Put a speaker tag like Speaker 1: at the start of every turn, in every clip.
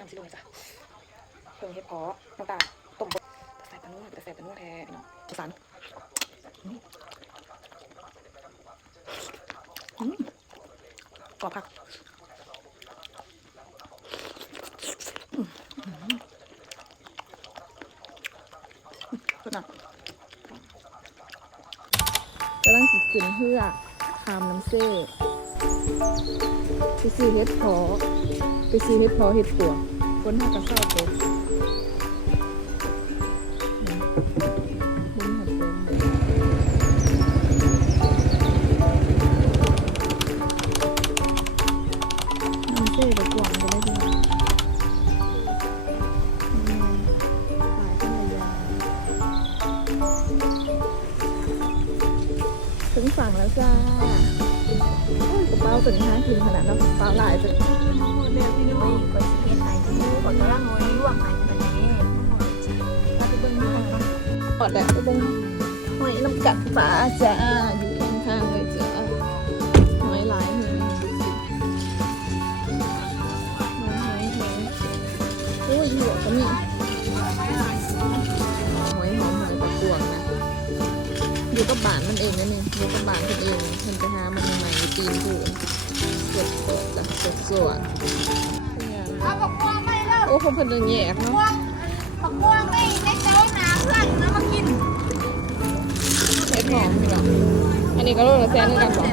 Speaker 1: น้ำสิลงจ้ะเพิ่งเฮ็ดเพาะน้ำตาต้มแต่ใส่ตะนุ่แต่ใส่ตะนุ่แท้พี่น้องสันอืมอืมกรอบผักอืมอืมสุดน่ะ
Speaker 2: กำลังสิขึ้นเพื่อคามน้ำเซ่ไปซื้อเฮ็ดพอไปซื้อเฮ็ดพอเฮ็ดตัว คนหากระเซ้าตัวอืมบุญหัดเป็นเลยน้ำเซ่ไปกวางไปได้ดีอืมขายเป็นระยะถึงฝั่งแล้วจ้าโอ้ยกระเป๋าตัวนี้ฮะกินขนาดนั้นกระเป๋าหลายตัว
Speaker 3: เดี๋ยวพี่นุ้ยก็สิเฮ็ดให้ที่มือก่อ
Speaker 2: อดแดดไปบงหอยน้ำกัดปลาจ้าอยู่ข้างๆเลยจ้าหอยหลายหอยหอยหอยโอ้ยหัวก็มีหอยหอมหอยตะกวงนะอยู่กับบ้านมันเองนะนี่อยู่กับบ้านคนเองมันไปหามันใหม่ๆตีนผูสดสดๆจ้ะสดสด
Speaker 3: เอาบักม่วงไม่เลิก
Speaker 2: โอ้คนเพิ่นเดินแยกเนาะ
Speaker 3: นนี้ก็
Speaker 2: โลละแสนเหมือนกันบอก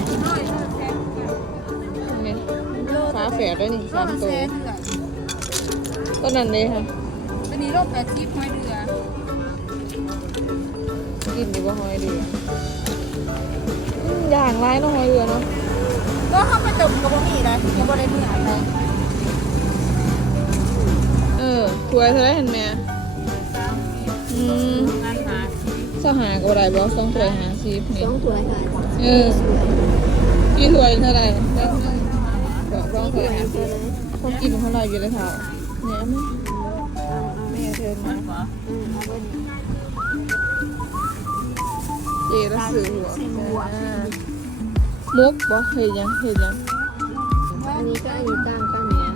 Speaker 2: นี่ฟ้าแฝดด้วยนี่สามตัวต้นนั้นเลยค่ะ
Speaker 3: อันนี้โลแปดสิบห้อยเดือ
Speaker 2: กินดีกว่าหอยเดืออืมอย่างไรเนาะหอยเดือเนาะ
Speaker 3: ก็เข้าไปจมกับบ่มีได้ยังบ่ได้เมื่ออะไร
Speaker 2: เออถวยเท่าไรเห็นไหมอืม
Speaker 3: งานหา
Speaker 2: สหาก็ได้บ่สองถ้วยหาสิบนี่
Speaker 3: ต้องสวยค่ะ
Speaker 2: เออกี่ถ้วยเท่าไหร่แล้วบอกสองถ้วยหาสิบเขากินเท่าไหร่อยู่เลยค่ะเนี่ยมั้ยแม่เธอมาเจระสือหัวมุกบ่เห็นยังเห็นยัง
Speaker 3: อันนี้ก็อยู่กลางกลางเนี้ย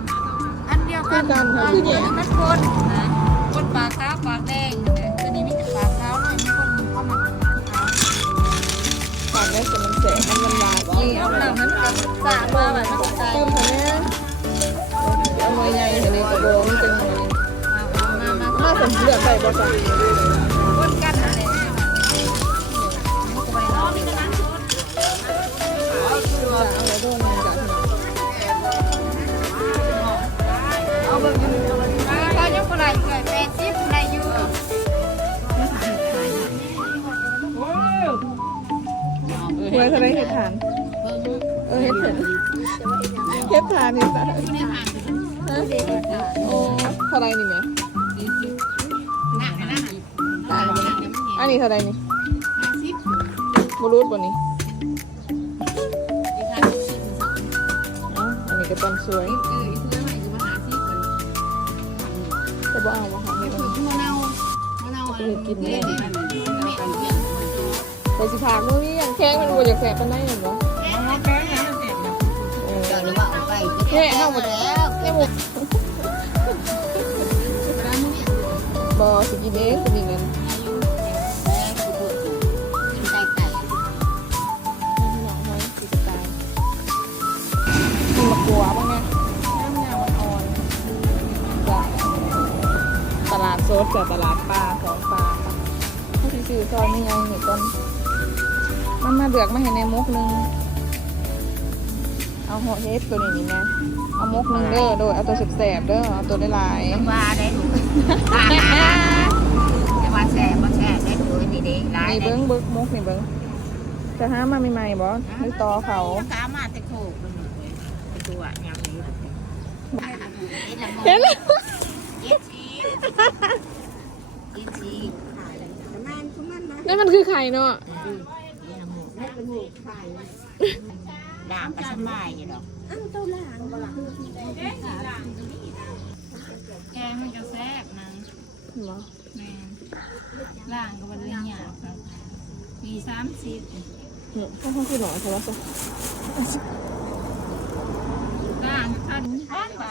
Speaker 3: อันเดียวกัน
Speaker 2: คือกันค่ะคือแยก
Speaker 3: มันคนนะคนปลาขาวปลาแดง มัน
Speaker 2: ลาย
Speaker 3: นี่เอาหนังมันกับสามาแบบมันกระจ
Speaker 2: เพิ่มค่ะแม่เอาหน่วยใหญ่เห็นในกระโดงเป็นหน่ย
Speaker 3: มามา
Speaker 2: มาสมเลือกใส่บ่จ้
Speaker 3: นกันอะไรอ๋อมีกระนังชน
Speaker 2: จะ เฮ็ด
Speaker 3: เถิ
Speaker 2: ดเห็ดฐานนี่จ้ะโอ้เท่าไรนี่แม่
Speaker 3: หนักนะ
Speaker 2: ตายแล้วมั้ยอันนี้เท่าไรนี่
Speaker 3: ห้าสิบ
Speaker 2: บ่รู้บ่นี่เอ้าอันนี้ก็ต้นสวย
Speaker 3: เออเพื่อนใหม่คือมาหาสิบก่อน
Speaker 2: จะบ่เอาบ่ค่ะเห็ดอันนี้
Speaker 3: มะนามาวอะไรกินเนี่ย
Speaker 2: ไปสิพากมือนี่ยังแข้งมันบ่อยากแสบปานใดเห็นบ่
Speaker 3: เอาไป
Speaker 2: แค่เข้าหมดแล้วแค่หมดบ่สิกินเองสิมีเงินน้องให้สิตายมีมะกรัวบ้างแม่น้ำยามันอ่อนจ้ะตลาดสดกับตลาดปลาของปลาค่ะเขาสิซื้อซอยนี่ยังนี่ก่อนมันมาเดือกมาให้ในมุกหนึง เอาหัวเฮ็ดตัวนี้นี่แม่เอามกหนึงเด้อโดยเอาตัวแสบๆเด้อเอาตัวได้หลาย
Speaker 3: ว่าได้ถูกแต่ว่าแสบว่าแสบได้ถูกนี่เด้ร้าย
Speaker 2: นี่
Speaker 3: ได้
Speaker 2: เบิ้งเบิ้งมกนี่เบิ้งจะหามาใหม่ๆบ่หรือต่อเขา
Speaker 3: สามารถจะโขกเป็นตัวอย่างนี้
Speaker 2: เห็นแล้ว
Speaker 3: เย็ดชีเย็ดชีขายประมาณประมาณนั้น
Speaker 2: นั่นมันคือไข่เนาะ
Speaker 3: นั่นเป็นหมูขายด่างก็สบายอยู่ดอกอ้าวตัวหลางแกมันจะแซ่บนะ
Speaker 2: เหรอ
Speaker 3: แม่ล่างก็วันเลี้ยงหยาบครับมีสามสิบ
Speaker 2: เนี่ยเขาเขาคือหน่อยใช่ไหมจ๊ะ
Speaker 3: ล่างท่านบ้านไป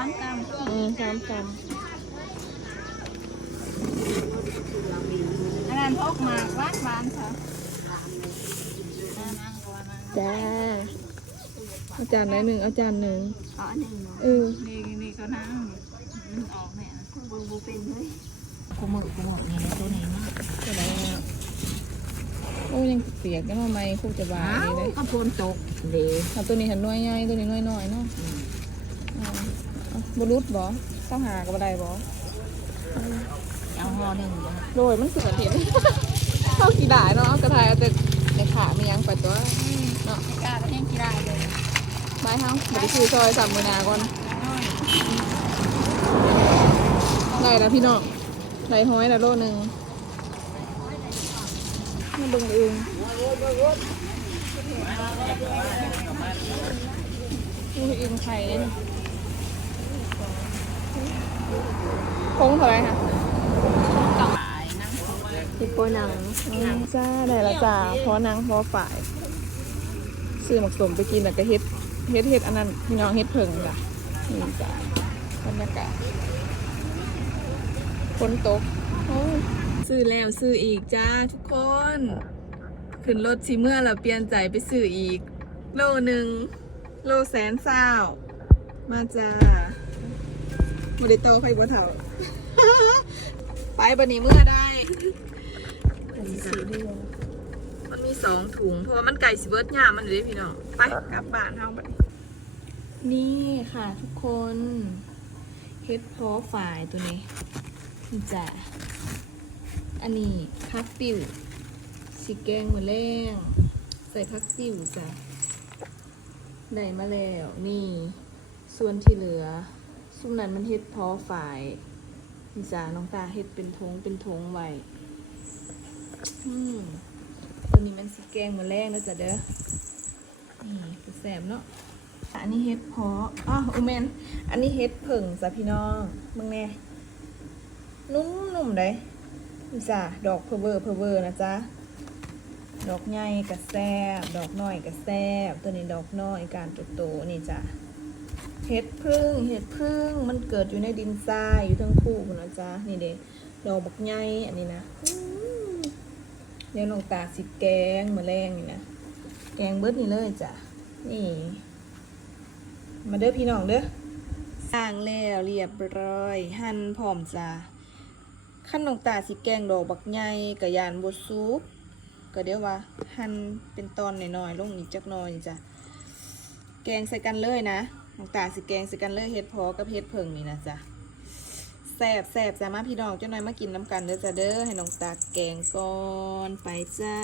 Speaker 3: ามกรัม
Speaker 2: อืมสามกรัม
Speaker 3: อันนั้นพกมาหวานหวานค่ะ
Speaker 2: จ้าเอาจารย์ไหนหนึ่งเอาจารย์หนึ่ง
Speaker 3: อ๋อหนึ่งเนาะ
Speaker 2: เออ
Speaker 3: นี่นี่เขานั่งมันออกเนี่ยบูบูเป็นเฮ้ย
Speaker 1: กูมือกูมือนี่นะตัวนี้นะ
Speaker 2: ก็ได้แล้วโอ้ยังเปียกกันทำไมครูจะบา
Speaker 1: อ้า
Speaker 2: นี่
Speaker 1: ว
Speaker 2: เลย
Speaker 1: ก็พนตกเดี๋ยว
Speaker 2: เอาตัวนี้หันน้อยใหญ่ตัวนี้น้อยน้อยๆเนาะเอาเอาบรุษบ่เศร้าหากับอะไรบ่
Speaker 1: เอาห่อหนึ่งจ้ะ
Speaker 2: โดยมันสุดเห็น เข้ากี่ด่ายเนาะเอากระทายเอาแต่ใน ขามียังไปตัวเนาะ
Speaker 3: กล้าแล้วยังกีฬาเลย
Speaker 2: บายเฮาไปซื้อซอยสามมือนาก่อนได้แล้วพี่น้องได้ห้อยละโลหนึ่งมาเบิ่งเองอู้อินไข่เลยนี่โค้งเท่าไรคะ
Speaker 3: ติดโปนัง
Speaker 2: อืมจ้าได้ละจ้าเพราะนางเพราะฝ่ายซื้อหมักสมไปกินแล้วก็เฮ็ดเฮ็ดเฮ็ดอันนั้นพี่น้องเฮ็ดเผิงจ้ะนี่จ้าบรรยากาศฝนตกโอ้ยซื้อแล้วซื้ออีกจ้าทุกคน ขึ้นรถชิเมื่อแล้วเปลี่ยนใจไปซื้ออีก โลหนึ่งโลแสนเศร้ามาจ้าโมเดโตไฟบัวเถาไปบันนี้เมื่อได้ มันมีสองถุง เพราะว่ามันไก่สิเบิร์ดยามมันเลยพี่น้อง ไปกลับบ้านเฮาบัดนี้นี่ค่ะทุกคนเฮ็ดพอฝ่ายตัวนี้นี่จ้ะอันนี้พักปิวสีแกงมือแรงใส่พักปิวจ้ะได้มาแล้วนี่ ส่วนที่เหลือซุมนั้นมันเฮ็ดพอฝ่ายนี่จ้ะน้องตาเฮ็ดเป็นทงเป็นทงไว้ ตัวนี้มันสีแกงมาแรกนะจ๊ะเด้อ นี่คือแสบเนาะ อันนี้เฮ็ดเพาะอ้าอุเมน อันนี้เฮ็ดเพิ่งจ้ะพี่น้องมึงแน่ นุ่มนุ่มๆเลยจ้ะดอกเพอเวอร์เพอเวอร์นะจ๊ะ ดอกใหญ่กระแซบ ดอกน้อยกระแซบ ตัวนี้ดอกน้อยการโตๆนี่จ้ะเห็ดพึ่งเห็ดพึ่งมันเกิดอยู่ในดินทรายอยู่ทั้งคู่นะจ๊ะ นี่เด็ดอกบักใหญ่อันนี้นะอื เดี๋ยวน้องตาสิแกงมาแรงนี่นะแกงเบิดนี่เลยจ้ะนี่ มาเด้อพี่น้องเด้อสร้างแล้วเรียบร้อย หั่นพร้อมจ้ะขั้นน้องตาสิแกงดอกบักใหญ่กะยานบดซุปก็เดี๋ยวว่าหั่นเป็นตอนหน่อยๆลงอีกจักหน่อยจ้ะแกงใส่กันเลยนะน้องตาสิแกงใส่กันเลยเฮ็ดพอกับเฮ็ดเพิงนี่นะจ๊ะ แสบแสบจ้ามาพี่น้องเจ้าหน่อยมากินน้ำกันเด้อจ้าเด้อให้น้องตาแกงก่อนไปจ้า